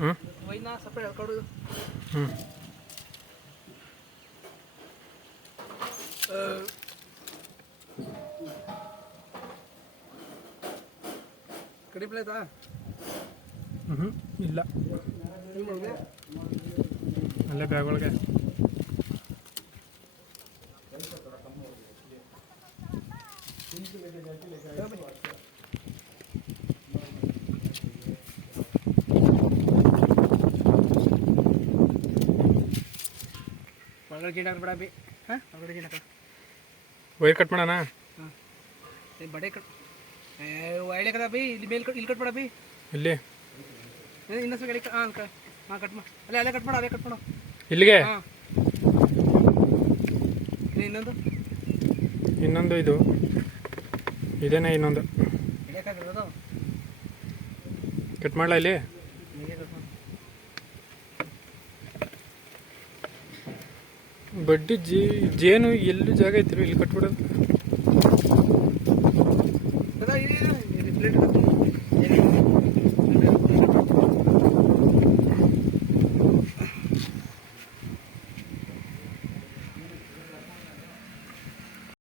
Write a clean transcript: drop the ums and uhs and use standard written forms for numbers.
ಹ್ಞೂ ವೈನ ಸಪ್ರೇಟ್ ಹೇಳ್ಕೊಡೋದು. ಹ್ಞೂ ಕಡಿಮೆ ಆಯ್ತಾ? ಹ್ಞೂ ಇಲ್ಲ, ಅಲ್ಲೇ ಬ್ಯಾಗ್ ಒಳಗೆ. ಒಳಗಡೆ ಗಿಡ ಹಾಕ್ಬೇಡ ಬಿ. ಹಾಂ, ಒಳಗಡೆ ಗಿಡ ಹಾಕ. ವೈರ್ ಕಟ್ ಮಾಡೋಣ. ಹಾಂ, ಬಡೆ ಕಟ್ ಒಳ್ಳೆ ಕಡ ಬಿ. ಇಲ್ಲಿ ಮೇಲೆ ಇಲ್ಲಿ ಕಟ್ ಮಾಡ ಬಿ. ಇಲ್ಲಿ ಇನ್ನೊಂದು ಗಾಡಿ ಹಾಂ ಹಾಂ ಕಟ್ ಮಾಡಿ. ಅಲ್ಲೇ ಕಟ್ ಮಾಡು, ಅಲ್ಲೇ ಕಟ್ ಮಾಡು. ಇಲ್ಲಿಗೆ. ಹಾಂ, ಇನ್ನೊಂದು ಇದು ಇದೇನೇ ಇನ್ನೊಂದು ಹಿಡಿಯೋಕ್ಕಾಗಿರೋದು. ಕಟ್ ಮಾಡಲ ಇಲ್ಲಿ. ಬಡ್ಡಿ ಜೇನು ಎಲ್ಲಿ ಜಾಗ ಐತಿರೋ ಇಲ್ಲಿ ಕಟ್ಬಿಡೋದು.